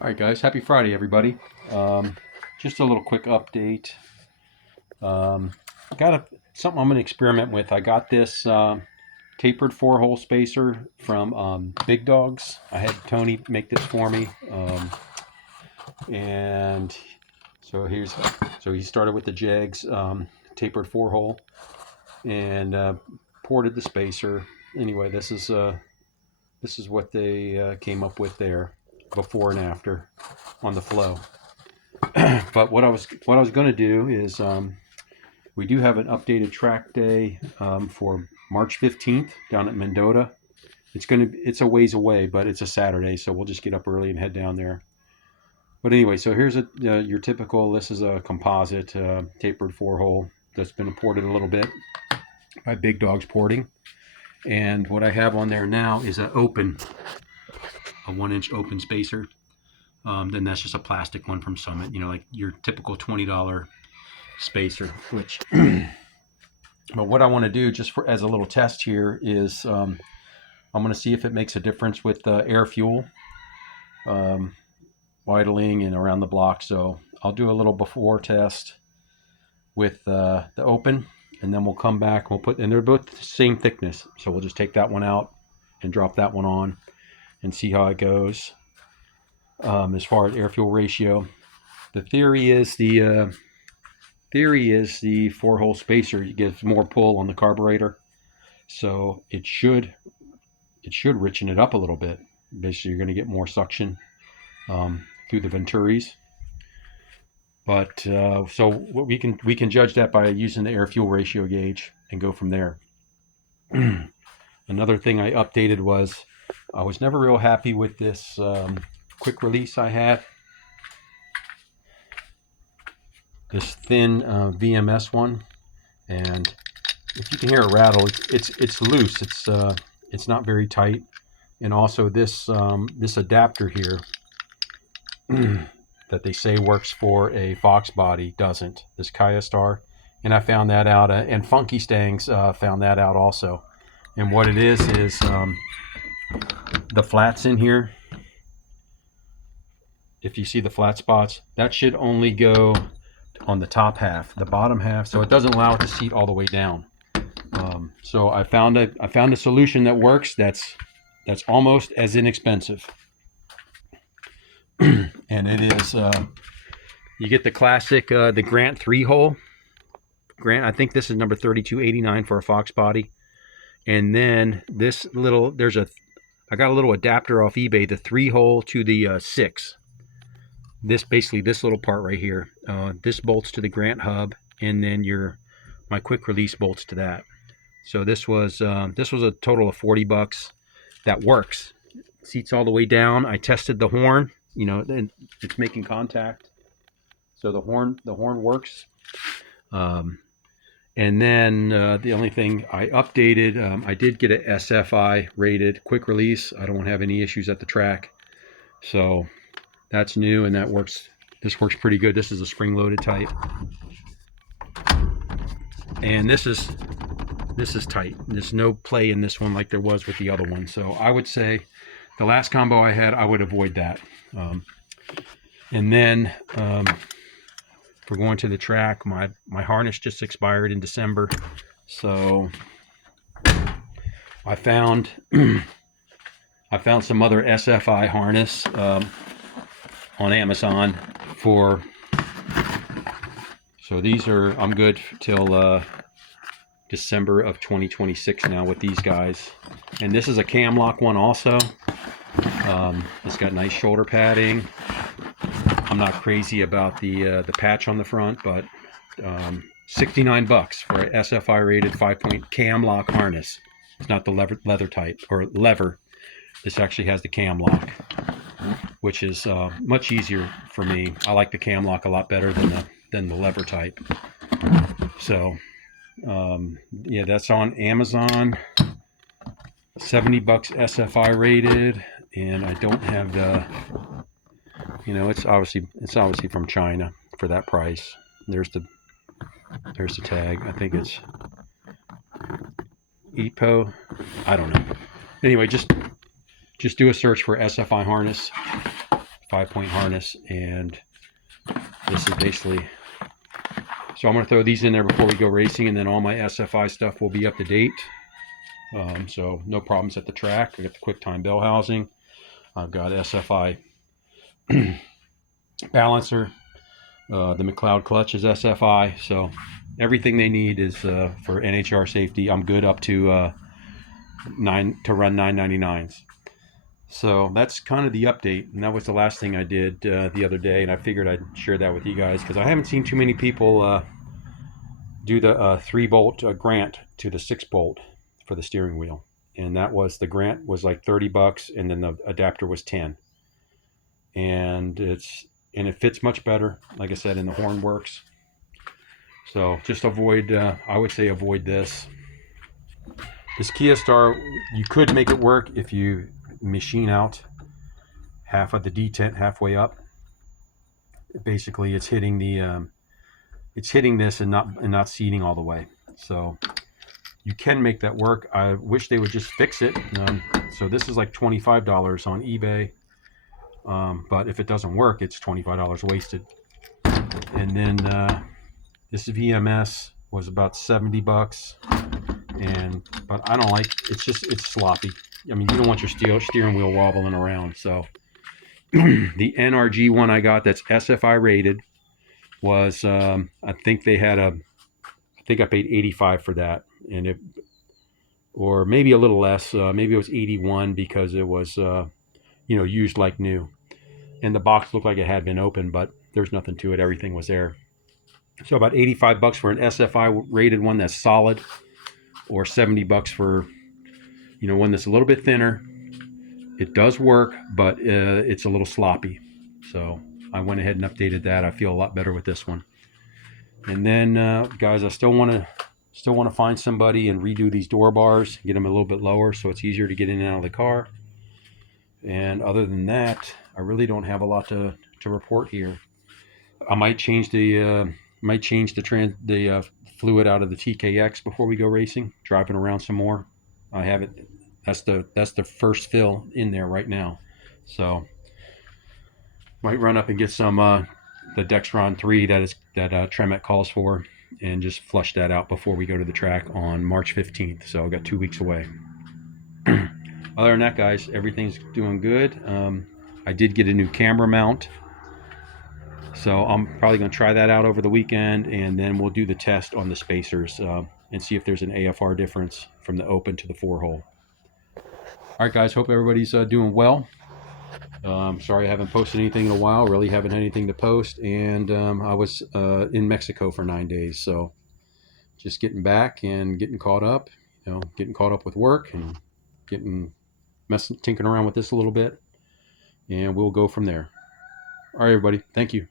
All right, guys. Happy Friday, everybody. Just a little quick update. Um, something I'm going to experiment with. I got this tapered 4-hole spacer from Big Dogs. I had Tony make this for me, and so he started with the Jegs tapered 4-hole and ported the spacer. Anyway, this is what they came up with there, before and after on the flow. But what I was going to do is we do have an updated track day for March 15th down at Mendota. It's a ways away, but it's a Saturday, so we'll just get up early and head down there. But anyway, so here's your typical. This is a composite tapered 4-hole that's been ported a little bit by Big Dogs Porting. And what I have on there now is a 1-inch open spacer. Then that's just a plastic one from Summit, like your typical $20 spacer. Which, but what I want to do just as a little test here is I'm going to see if it makes a difference with air fuel idling and around the block. So I'll do a little before test with the open, and then we'll come back. And they're both the same thickness, so we'll just take that one out and drop that one on and see how it goes. As far as air fuel ratio, the theory is the 4-hole spacer gives more pull on the carburetor, so it should richen it up a little bit. Basically, you're going to get more suction through the venturis. But so we can judge that by using the air fuel ratio gauge and go from there. Another thing I updated was I was never real happy with this quick release I had. This thin VMS one, and if you can hear a rattle, it's loose. It's not very tight, and also this adapter here that they say works for a Foxbody doesn't. This Kyostar, and I found that out, and Funky Stangs found that out also. And what it is the flats in here. If you see the flat spots, that should only go on the top half. The bottom half, so it doesn't allow it to seat all the way down. So I found a solution that works. That's almost as inexpensive, and it is you get the classic the Grant 3-hole. Grant, I think this is number 3289 for a Foxbody, and then this little I got a little adapter off eBay, the 3-hole to the 6. This little part right here, this bolts to the Grant hub, and then my quick release bolts to that. So this was a total of $40. That works. Seats all the way down. I tested the horn. And it's making contact. So the horn works. And then the only thing I updated, I did get a SFI rated quick release. I don't have any issues at the track. So that's new, and that works. This works pretty good. This is a spring-loaded type, and this is tight. There's no play in this one like there was with the other one. So I would say the last combo I had, I would avoid that. And then for going to the track, my harness just expired in December, so I found some other SFI harness on Amazon so these I'm good till December of 2026 now with these guys. And this is a cam lock one also. It's got nice shoulder padding. I'm not crazy about the patch on the front, but $69 for an SFI rated 5-point cam lock harness. It's not the leather type or lever. This actually has the cam lock, which is much easier for me. I like the cam lock a lot better than the lever type. So yeah, that's on Amazon. $70 SFI rated, and I don't have the. It's obviously from China for that price. There's the tag. I think it's EPO. I don't know. Anyway, just do a search for SFI harness 5-point harness, and this is basically, so I'm going to throw these in there before we go racing, and then all my SFI stuff will be up to date. So no problems at the track. I got the QuickTime bell housing. I've got SFI balancer. The McLeod clutch is SFI. So everything they need is for NHR safety. I'm good up to run 999s. So that's kind of the update, and that was the last thing I did the other day, and I figured I'd share that with you guys because I haven't seen too many people do the 3-bolt Grant to the 6-bolt for the steering wheel. And that was, the Grant was like $30, and then the adapter was 10. And it fits much better, like I said, and the horn works. So just avoid, I would say avoid this. This Kyostar, you could make it work if you machine out half of the detent halfway up. Basically, it's hitting the it's hitting this and not seating all the way. So you can make that work. I wish they would just fix it. So this is like $25 on eBay, but if it doesn't work, it's $25 wasted. And then this VMS was about $70, but I don't like, it's sloppy. I mean, you don't want your steering wheel wobbling around. So the NRG one I got that's SFI rated was I think I paid $85 for that, and or maybe a little less, maybe it was $81 because it was used like new, and the box looked like it had been opened, but there's nothing to it, everything was there. So about $85 for an SFI rated one that's solid, or $70 for one that's a little bit thinner. It does work, but it's a little sloppy. So I went ahead and updated that. I feel a lot better with this one. And then guys, I still want to find somebody and redo these door bars, get them a little bit lower so it's easier to get in and out of the car. And other than that, I really don't have a lot to report here. I might change the fluid out of the TKX before we go racing, driving around some more. I have it. That's the first fill in there right now. So might run up and get some the Dextron 3 that Tremec calls for, and just flush that out before we go to the track on March 15th. So I've got 2 weeks away. Other than that, guys, everything's doing good. I did get a new camera mount, so I'm probably going to try that out over the weekend, and then we'll do the test on the spacers and see if there's an AFR difference from the open to the 4-hole. All right, guys, hope everybody's doing well. Sorry I haven't posted anything in a while. Really haven't had anything to post, and I was in Mexico for 9 days, so just getting back and getting caught up. Getting caught up with work and tinkering around with this a little bit, and we'll go from there. All right, everybody. Thank you.